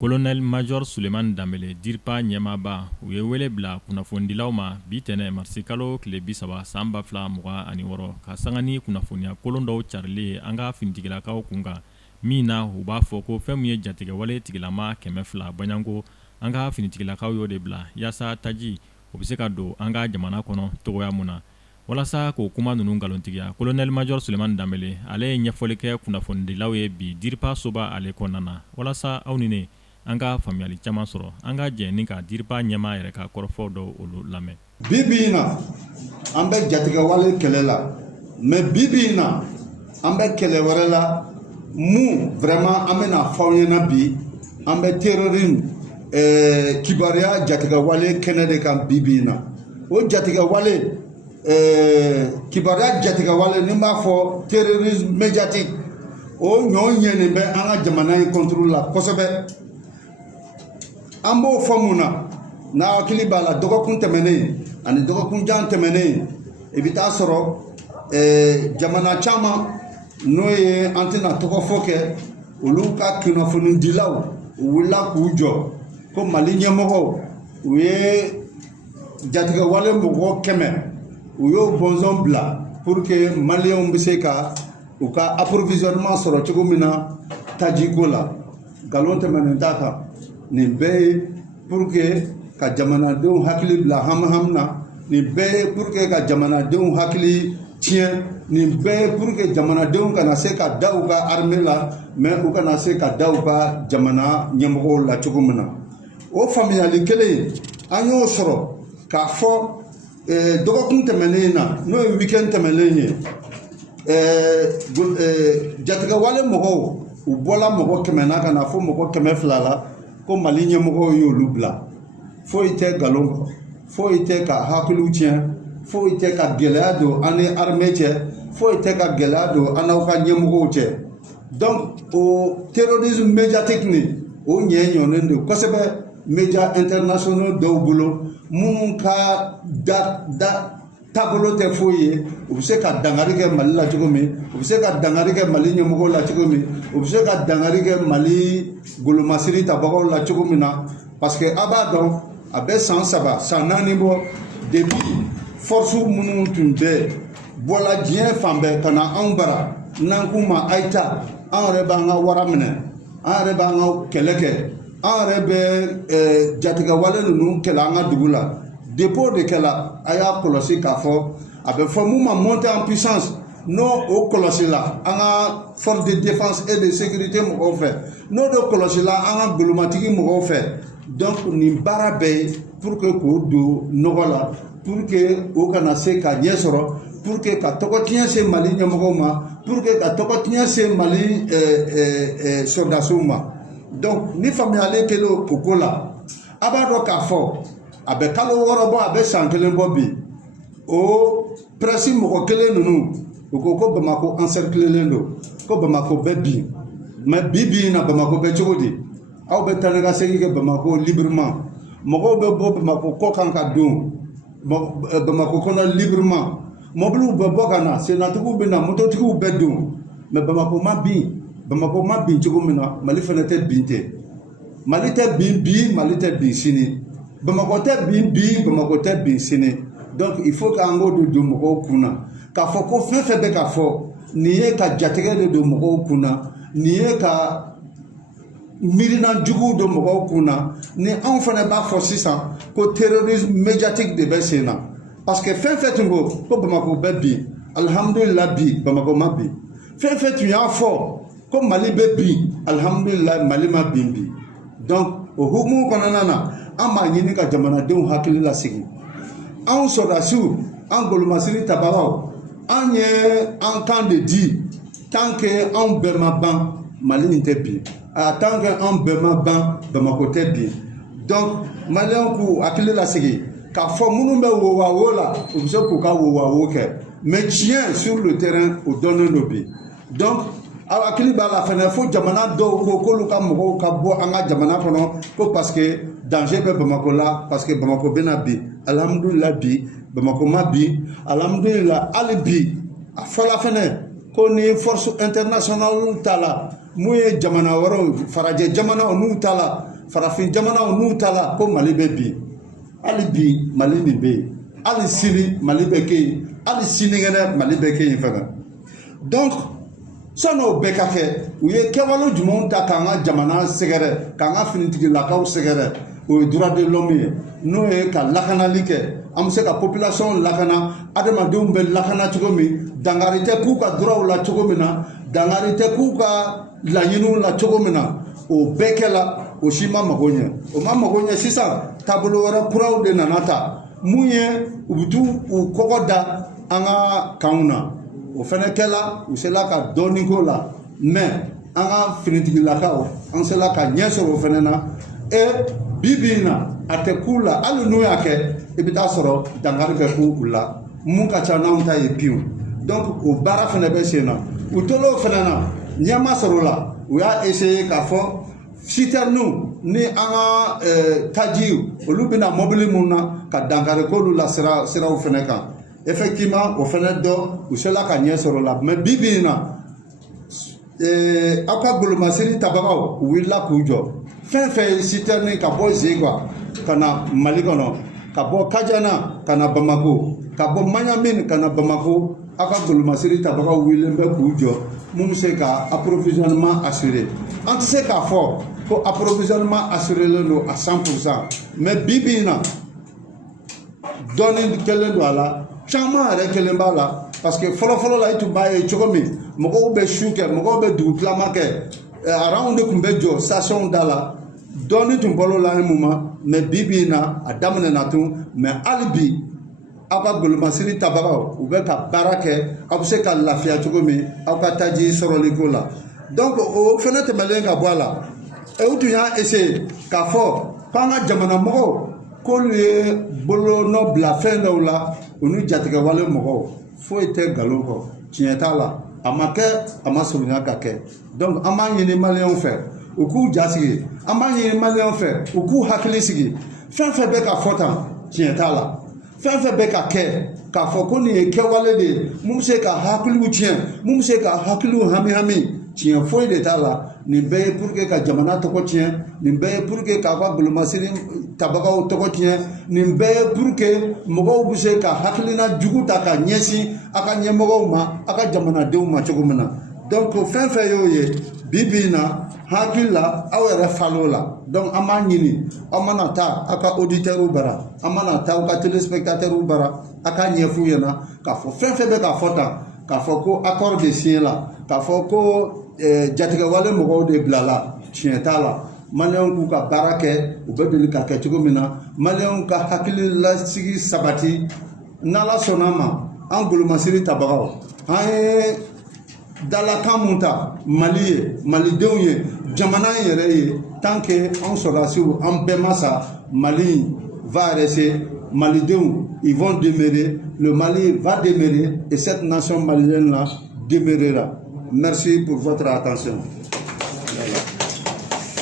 Colonel Major Suleiman Dambele DIRPA ɲɛmaaba u ye wele bila kunnafonidilaw ma bi tɛnɛ marisi kalo tile 30 san 2026 ka sanga ni kunnafoniya kolon dɔw carili ye an ka finitigilakaw kun kan min na u b'a fɔ ko fɛn min ye jatigɛwale tigilama 200 Baɲango an ka finitigilakaw y'o de bila yaasa taji o bɛ se ka don an ka jamana kɔnɔ togoya mun na walasa k'o kuma ninnu nkalontigiya Colonel Major Suleiman Dambele ale ye ɲɛfɔli kɛ kunnafonidilaw ye bi DIRPA soba ale kɔnɔna na walasa aw ni ne an ka faamuyali caman sɔrɔ an ka jɛ ni ka DIRPA ɲɛmaa yɛrɛ ka kɔrɔfɔ dɔw olu lamɛn. Bibi in na an bɛ jatigɛwale kɛlɛ la mais bibi in na an bɛ kɛlɛ wɛrɛ la mun vraiment an bɛna fɔ aw ɲɛna bi an bɛ terrorisme kibaruya jatigɛwale kɛnɛ de kan bibi in na o jatigɛwale kibaruya jatigɛwale ni b'a fɔ terrorisme médiatique o ɲɔ ɲɛnen bɛ an ka jamana in contrôle la kosɛbɛ. An b'o fɔ mun na n'a hakili b'a la dɔgɔkun tɛmɛnen ani dɔgɔkun jan tɛmɛnen i bɛ taa sɔrɔ jamana caman n'o ye an tɛna tɔgɔ fɔ kɛ olu ka kunnafonidilaw u wulila k'u jɔ ko Mali ɲɛmɔgɔw u ye jatigɛwale mɔgɔ 100 u y'o bɔnsɔn bila pour que maliyɛnw bɛ se ka u ka approvisionnement sɔrɔ cogo min na tajiko la nkalon tɛmɛnen t'a kan. Nin bɛɛ ye pour que ka jamanadenw hakili bila hamham na nin bɛɛ ye pour que ka jamanadenw hakili tiɲɛ nin bɛɛ ye pour que jamanadenw kana se ka da u ka armée la mais u kana se ka da u ka jamana ɲɛmɔgɔw la cogo min na o faamuyali kelen an y'o sɔrɔ k'a fɔ dɔgɔkun tɛmɛnen na n'o ye weekend tɛmɛnen ye jatigɛwale mɔgɔw u bɔla mɔgɔ 100 na ka na fɔ mɔgɔ 200 la ko Mali ɲɛmɔgɔw y'olu bila foyi tɛ nkalon kɔ foyi tɛ ka hakiliw tiɲɛ foyi tɛ ka gɛlɛya don an ni armée cɛ foyi tɛ ka gɛlɛya don an n'aw ka ɲɛmɔgɔw cɛ donc o terrorisme médiatique nin o ɲɛɲɔnen don kosɛbɛ média internationaux dɔw bolo minnu ka taabolo tɛ foyi ye u bɛ se ka dangari kɛ Mali la cogo min u bɛ se ka dangari kɛ Mali ɲɛmɔgɔw la cogo min u bɛ se ka dangari kɛ Mali golomasiri tabagaw la cogo min na parce que a b'a dɔn a bɛ san 3 san 4 bɔ depuis force minnu tun bɛ bɔla diɲɛ fan bɛɛ ka na anw bara n'an k'u ma a' ye taa an yɛrɛ b'an ka wara minɛ an yɛrɛ b'an ka kɛlɛ kɛ an yɛrɛ bɛ jatigɛwale ninnu kɛlɛ an ka dugu la dépôt de kɛla a y'a kɔlɔsi k'a fɔ a bɛ fɔ mun ma monter en puissance n'o o kɔlɔsila an ka force de défense et de sécurité mɔgɔw fɛ n'o de kɔlɔsila an ka golomatigi mɔgɔw fɛ donc nin baara bɛɛ ye pour que k'o don nɔgɔ la pour que o kana se ka ɲɛ sɔrɔ pour que ka tɔgɔtiɲɛ se Mali ɲɛmɔgɔw ma pour que ka tɔgɔtiɲɛ se Mali soldats ma donc ni faamuyali kɛlen o ko la a b'a dɔn k'a fɔ a bɛ kalo 6 bɔ a bɛ san 1 bɔ bi o presse mɔgɔ kelen ninnu u ko ko Bamako encerclelen don ko Bamako bɛ bin mais bi na Bamako bɛ cogo di aw bɛ taa ni ka segin kɛ Bamako librement mɔgɔw bɛ bɔ Bamako kɔ kan ka don Bamako kɔnɔ librement mobiliw bɛ bɔ ka na senatigiw bɛ na mototigiw bɛ don mais Bamako ma bin cogo min na Mali fana tɛ bin ten Mali tɛ bin bi Mali tɛ bin sini Bamako tɛ bin bi Bamako tɛ bin sini donc il faut k'an k'o de don mɔgɔw kun na k'a fɔ ko fɛn fɛn bɛ k'a fɔ nin ye ka jatigɛ de don mɔgɔw kun na nin ye ka miirina juguw don mɔgɔw kun na ni anw fana b'a fɔ sisan ko terrorisme médiatique de bɛ sen na parce que fɛn fɛn tun ko Bamako bɛ bin alhamdulillah bi Bamako ma bin fɛn fɛn tun y'a fɔ ko Mali bɛ bin alhamdulillah Mali ma bin bi donc o hukumu kɔnɔna na an b'a ɲini ka jamanadenw hakili lasigi anw sɔrɔdasiw an golomasiri tabagaw an ye an kan de di tant que anw bɛɛ ma ban Mali nin tɛ bin tant que anw bɛɛ ma ban Bamako tɛ bin donc maliyɛnw k'u hakili lasigi k'a fɔ minnu bɛ wowawo la u bɛ se k'u ka wowawo kɛ mais tiɲɛ sur le terrain o dɔnnen don bi donc aw hakili b'a la fɛnɛ fo jamana dɔw ko k'olu ka mɔgɔw ka bɔ an ka jamana kɔnɔ ko parce que danger bɛ Bamako la parce que Bamako bɛna bin alhamdulillah bi Bamako ma bin alhamdulillah hali bi a fɔla fɛnɛ ko ni force internationale ta la mun ye jamana wɛrɛw farajɛ jamanaw n'u ta la farafin jamanaw n'u taala ko Mali bɛ bi hali bi Mali nin bɛ yen hali sini Mali bɛ kɛ yen hali sinikɛnɛ Mali bɛ kɛ yen fana donc san'o bɛɛ ka kɛ u ye kɛwale jumɛnw ta k'an ka jamana sɛgɛrɛ k'an ka finitigilakaw sɛgɛrɛ o ye droit de l'homme ye n'o ye ka lakanali kɛ an bɛ se ka population lakana adamadenw bɛ lakana cogo min dangari tɛ k'u ka droitw la cogo min na dangari tɛ k'u ka laɲiniw la cogo min na o bɛɛ kɛla o si ma mago ɲɛ o ma mago ɲɛ sisan taabolo wɛrɛ kuraw de nana ta mun ye u bɛ t'u u kɔgɔ da an ka kanw na o fɛnɛ kɛla u sela ka dɔɔnin k'o la mais an ka finitigilakaw an sela ka ɲɛ sɔrɔ o fɛnɛ na bi in na a tɛ k'u la hali n'u y'a kɛ i bɛ taa sɔrɔ dangari bɛ k'u la mun ka ca n'anw ta ye piwu donc o baara fɛnɛ bɛ sen na u tor'o fɛnɛ na ɲɛma sɔrɔ o la u y'a essayer k'a fɔ citernes ni an ka tajiw olu bɛna mobili mun na ka dankari k'olu la siraw fɛnɛ kan effectivement o fɛnɛ dɔ u sela ka ɲɛ sɔrɔ o la mais bi in na aw ka golomasiri tabagaw u wulila k'u jɔ fɛn fɛn ye citerne ka bɔ Zegwa ka na Mali kɔnɔ ka bɔ Kajana ka na Bamako ka bɔ Maɲamine ka na Bamako aw ka golomasiri tabagaw wulilen bɛ k'u jɔ mun bɛ se ka approvisionnement assurer an tɛ se k'a fɔ ko approvisionnement assurerlen don à 100% mais bi in na dɔɔnin kɛlen don a la caman yɛrɛ kelen b'a la parce que fɔlɔ-fɔlɔ la i tun b'a ye cogo min mɔgɔw bɛ su kɛ mɔgɔw bɛ dugu tilama kɛ aranw de tun bɛ jɔ station da la dɔɔnin tun bɔr'o la mun ma mais bi in na a daminɛna tun mais hali bi aw ka golomasiri tabagaw u bɛ ka baara kɛ aw bɛ se ka lafiya cogo min aw ka taji sɔrɔli ko la donc o fɛnɛ tɛmɛlen ka bɔ a la u tun y'a essayer k'a fɔ k'an ka jamana mɔgɔw k'olu ye bolonɔ bila fɛn dɔw la u ni jatigɛwale mɔgɔw foyi tɛ nkalon kɔ tiɲɛ t'a la a ma kɛ a ma surunya ka kɛ donc an b'a ɲini maliyɛnw fɛ u k'u jasigi an b'a ɲini maliyɛnw fɛ u k'u hakili sigi fɛn fɛn bɛ ka fɔ tan tiɲɛ t'a la fɛn fɛn bɛ ka kɛ k'a fɔ ko nin ye kɛwale de ye mun bɛ se ka hakiliw tiɲɛ mun bɛ se ka hakiliw hami-hami tiɲɛ foyi de t'a la nin bɛɛ ye pour que ka jamana tɔgɔ tiɲɛ nin bɛɛ ye pour que k'a ka golomasiri tabagaw tɔgɔ tiɲɛ nin bɛɛ ye pour que mɔgɔw bɛ se ka hakilina jugu ta ka ɲɛsin a ka ɲɛmɔgɔw ma a ka jamanadenw ma cogo min na donc fɛn fɛn y'o ye bi in na hakili la aw yɛrɛ fal'o la donc an b'a ɲini aw mana taa aw ka auditeurs bara an mana taa aw ka téléspectateurs bara a ka ɲɛf'u ɲɛna k'a fɔ fɛn fɛn bɛ k'a fɔ tan k'a fɔ ko accord de signé la k'a fɔ ko jatigɛwale mɔgɔw de bilala tiɲɛ t'a la maliyɛnw k'u ka baara kɛ u bɛ deli ka kɛ cogo min na maliyɛnw ka hakililasigi sabati n'ala sɔnn'a ma an golomasiri tabagaw an ye dalakan mun ta Mali ye malidenw ye jamana yɛrɛ ye tant que an sɔrɔdasiw an bɛɛ ma sa Mali va rester malidenw ils vont demeurer le Mali va demeurer et cette nation malienne là demeurera. Merci pour votre attention.